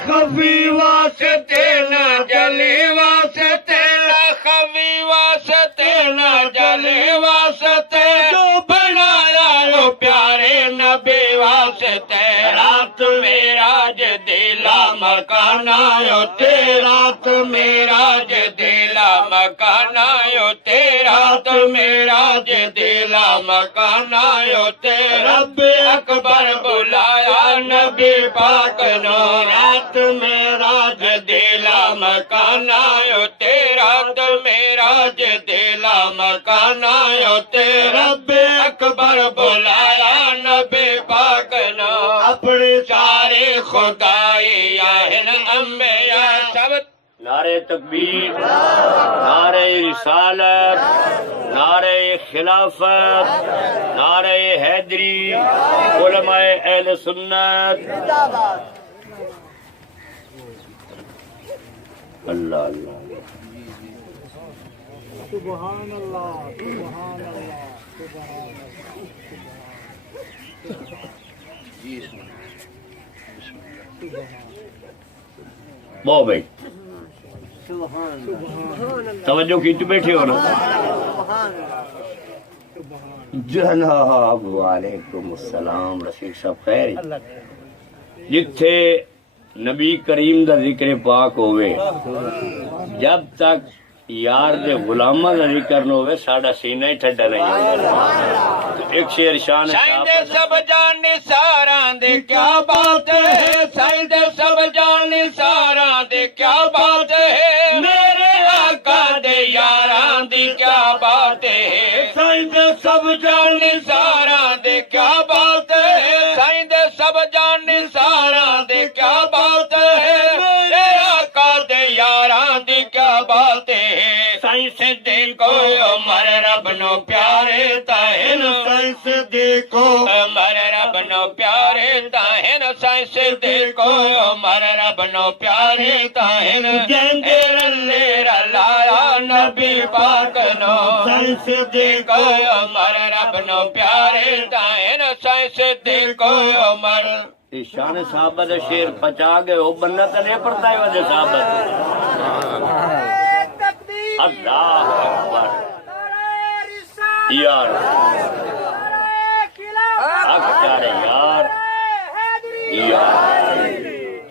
خفی واسطے نہ جلی واسطے خفی واسطے نہ جلی واسطے جو بنایا ہو پیارے نبی واسطے رات معراج دلا مکان آیو رات معراج دلا مکان آیو رات معراج دلا مکان آیو رب اکبر بلایا نبی پاک نو رات معراج دلا مکان آیو رات معراج دلا مکان آیو رب اکبر بلایا نبی پاک نو اپنے سارے خدائی آہن انبیاء سب نعرہ تکبیر نعرہ رسالت نعرہ خلافت نعرہ حیدری علماء اہل سنت اللہ اللہ سبحان اللہ سبحان اللہ سبحان بہو بھائی توجہ کی تو بیٹھے ہو نا جناب وعلیکم السلام رفیق صاحب خیر جتھے نبی کریم دا ذکر پاک ہوئے جب تک یار دے غلامہ دا ذکر نہ ہوئے ساڑھا سینہ ہی ٹھڈا نہیں ہوگا ایک شعر شان سائندے سب جانی ساران دے کیا بات ہے سائندے سب جانی ساران دے کیا بات ہے میرے آقا دے یاران دی کیا بات ہے سائندے سب جانی ساران دے کیا بات ہے سائندے سب جانی ساران دے کیا بات ہے میرے آقا دے یاران دی کیا بات ہے سائنس دیکھو عمر رب نو پیارے تاہن سائنس دیکھو عمر رب نو پیارے تاہن سائنس دیکھو عمر رب نو پیارے تاہن جیندے رلے رلایا نبی پاک نو سائنس دیکھو عمر رب نو پیارے تاہن سائنس دیکھو عمر شان صحابہ دا شیر پچا گئے ہو بندہ تا نہیں پڑتا ہے وجہ صحابہ اللہ اکبر یار اکبر یار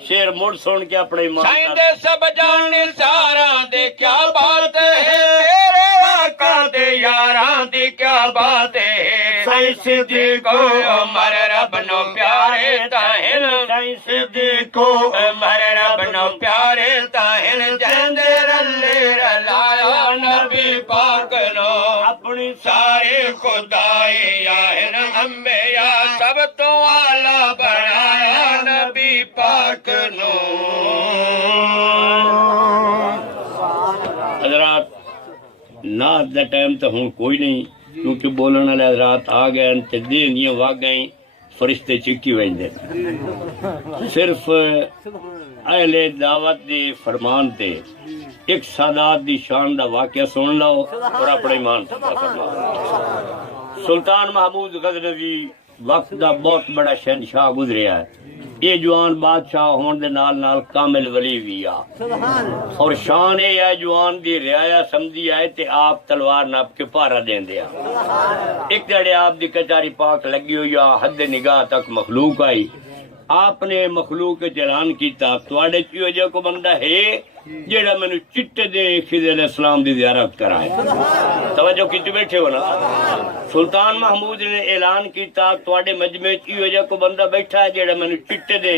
شیر مڑ سن کے اپنے ایمان سائندے سب جانے سارا دے کیا بات ہے میرے آقا دے یاراں دی کیا بات ہے سائنس دیکھو عمر رب نو پیارے تاہن سائنس دیکھو عمر رب نو پیارے تاہن جیندے رلے رلایا نبی پاک نو اپنی سارے خدائی آہن انبیاء سب تو اعلیٰ بنایا نبی پاک نو حضرات نات دا ٹائم تو ہوں کوئی نہیں کیونکہ بولن والے حضرات آ گئے تے دیندیاں واگ گئیں فرشتے چکی ویندے صرف اہل دعوت دی فرمان تے ایک سادات دی شان دا واقعہ سن لو اور اپنے ایمان صفا فرماؤ سلطان محمود غزنوی وقت دا بہت بڑا شہنشاہ گزریا ہے یہ جوان بادشاہ ہون دے نال نال کامل ولی بھی آ اور شان یہ ہے جوان دی رعایا سمجھی آئے تے آپ تلوار ناپ کے پارا دین دیا ایک دڑے آپ دی کچاری پاک لگی ہوئی حد نگاہ تک مخلوق آئی آپ نے مخلوق اعلان کیتا تواڈے چیو جو کو بندہ ہے جیڑا مینوں چٹے دے خضر علیہ السلام دی زیارت کرائے توجہ کیتے بیٹھے ہو نا سلطان محمود نے اعلان کیتا تواڈے مجمع چیو جو کو بندہ بیٹھا ہے جیڑا مینوں چٹے دے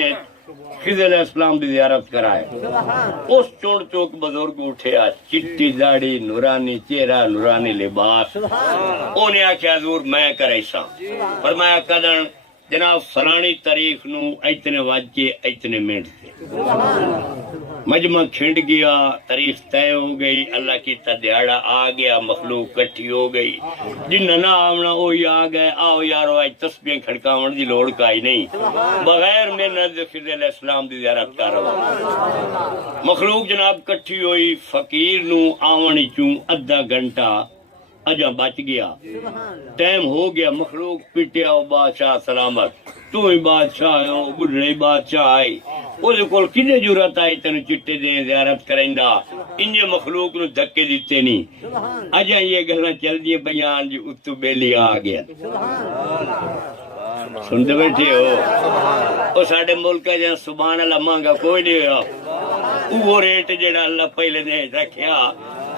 خضر علیہ السلام دی زیارت کرائے اس چوڑ چوک بزرگ اٹھیا چٹی داڑھی نورانی چہرہ نورانی لباس اونے آکھیا حضور میں کریسا فرمایا کدن جناب فلانی تاریخ نو اتنے واجے اتنے منٹ تھے مجمع کھنڈ گیا تاریخ طے ہو گئی اللہ کی دیہڑا آ گیا مخلوق کٹھی ہو گئی جن نہ آمنا وہی آ گئے آؤ یارو آج تسبیح کھڑکاون دی لوڑ کائی نہیں بغیر محنت خضر علیہ السلام دی زیارت کر رہا مخلوق جناب کٹھی ہوئی فقیر نو آونی چوں ادھا گھنٹہ اجا بچ گیا ٹائم ہو گیا مخلوق پٹیا او بادشاہ سلامت تو ہی بادشاہ ہے بڑھڑے بادشاہ آئی وہ کول کنے جرات آئی تینو چٹے دیں زیارت کریندا انجے مخلوق نو دھکے دیتے نہیں اجا یہ گلاں چل دی بیان جی اتو بیلی آ گیا سنتے بیٹھے ہو وہ ساڈے ملک جہاں سبحان اللہ مانگا کوئی نہیں ہوا وہ ریٹ جڑا اللہ پہلے دے رکھیا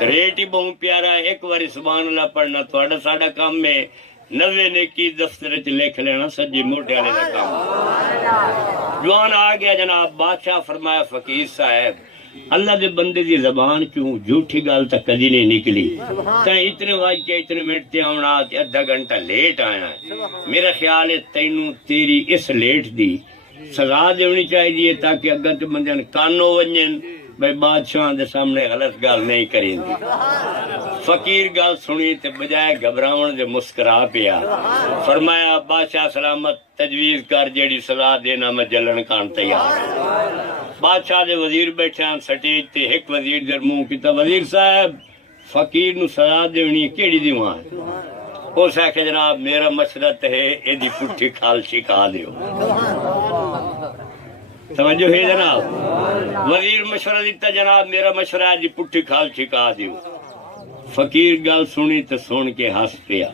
ریٹ ہی بہت پیارا ہے ایک باری سبحان اللہ پڑھنا تھوڑا ساڈا کام ہے 90 نیکی دفتر چ لکھ لینا سجی موٹے والے کا کام جوان آ گیا جناب بادشاہ فرمایا فقیر صاحب اللہ دے بندے دی زبان کیوں جھوٹی گل تک کدی نہیں نکلی تیں اتنے واج کے اتنے منٹ تے آنا تے آدھا گھنٹہ لیٹ آیا ہے میرا خیال ہے تینوں تیری اس لیٹ دی سزا دینی چاہیے تاکہ اگر تے بندے کانو ونجن بھائی بادشاہ دے سامنے غلط گل نہیں کریں دی فقیر گل سنی تے بجائے گھبراون دے مسکرا پیا فرمایا بادشاہ سلامت تجویز کر جیڑی سزا دینا میں جلن کان تیار بادشاہ دے وزیر بیٹھے ہیں سٹیج تے ایک وزیر در منہ کیتا وزیر صاحب فقیر نو سزا دینی کیڑی دیوان ہو سکے جناب میرا مشورت ہے ایدی پٹھی کھال چھکا دیو توجہ ہے جناب وزیر مشورہ دیتا جناب میرا مشورہ ہے جی پٹھی کھال چھکا دیو فقیر گل سنی تو سن کے ہس پیا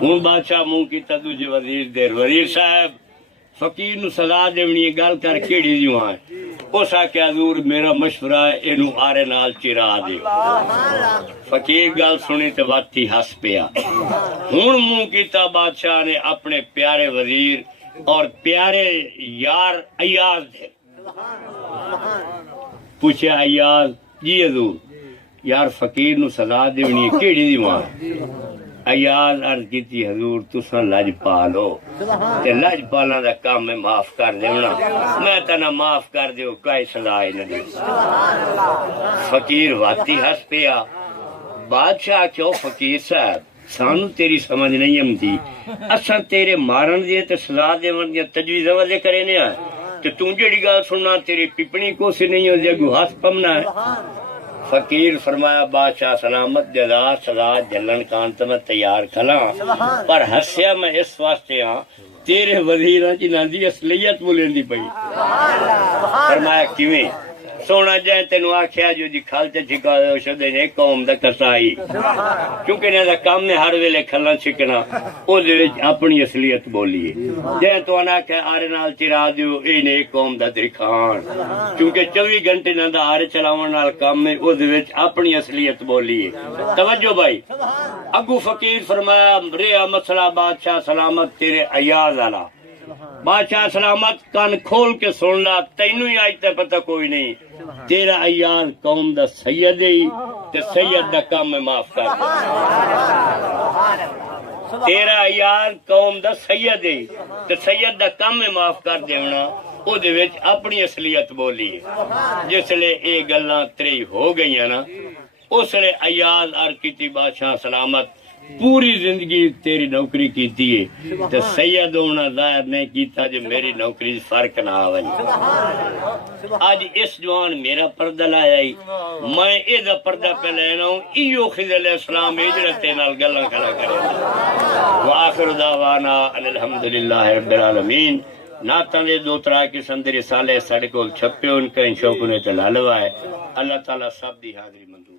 ہوں بادشاہ منہ کیتا دوجے وزیر دیر وزیر صاحب فقیر نو سزا دیونی گل کر کیڑی دیوان اس آکے حضور میرا مشورہ ہے اینو آرے نال چرا دیو فقیر گل سنی تو باتی ہس پیا ہون منہ کیتا بادشاہ نے اپنے پیارے وزیر اور پیارے یار ایاز دے پوچھا ایاز جی حضور یار فقیر نو سزا دیونی کیڑی دیوان ایاز عرض کیتی حضور تساں لج پالو تے لج پالاں دا کام میں معاف کر دیونا میں تنا معاف کر دیو کئی سزا ہی نہ دی فقیر واتی ہس پیا بادشاہ کیوں فقیر صاحب سانو تیری سمجھ نہیں آمدی اساں تیرے مارن دے تے سزا دیون دی تجویز والے کرے نے تے تو جڑی گل سننا تیری پپنی کو سے نہیں ہو جگو ہاتھ پمنا ہے فقیر فرمایا بادشاہ سلامت جزا سزا جلن کان تو میں تیار کھلا پر ہسیا میں اس واسطے ہاں تیرے وزیراں جنہاں دی اصلیت بولندی پئی فرمایا کیویں سونا جائے تینو آکھیا جو جی کھال تے چھکا دے شدے نے قوم دا کسائی کیونکہ انہاں دا کام میں ہر ویلے کھلا چھکنا او دے وچ اپنی اصلیت بولیے جائے تو انا کہ آرے نال چرا دیو اے نے قوم دا درخان کیونکہ 24 گھنٹے نہ دا آرے چلاون نال کام میں او دے وچ اپنی اصلیت بولیے توجہ بھائی اگو فقیر فرمایا ریا مسئلہ بادشاہ سلامت تیرے ایاز والا بادشاہ سلامت کان کھول کے سن لا تینوں ہی آج تک پتہ کوئی نہیں تیرا ایاز قوم دا سید ہی تے سید دا کام میں معاف کر دے تیرا ایاز قوم دا سید ہی تے سید دا کام میں معاف کر دیونا او دے وچ اپنی اصلیت بولی جس لئے اے گلاں تری ہو گئی ہیں نا اس لئے ایاز کیتی بادشاہ سلامت پوری زندگی تیری نوکری کیتی ہے تو سید ہونا ظاہر نہیں کیتا جو میری نوکری فرق نہ آوئی آج اس جوان میرا پردہ لایا ہی میں ایدہ پردہ پہ لینا ہوں ایو خضر علیہ السلام اجرتے نال گلہ کھلا کرے وآخر دعوانا الحمدللہ رب العالمین ناتاں دے دو طرح کی سندری سالے سڑکول چھپے ان کا انشوکنے تلالوا ہے اللہ تعالیٰ سب دی حاضری منظور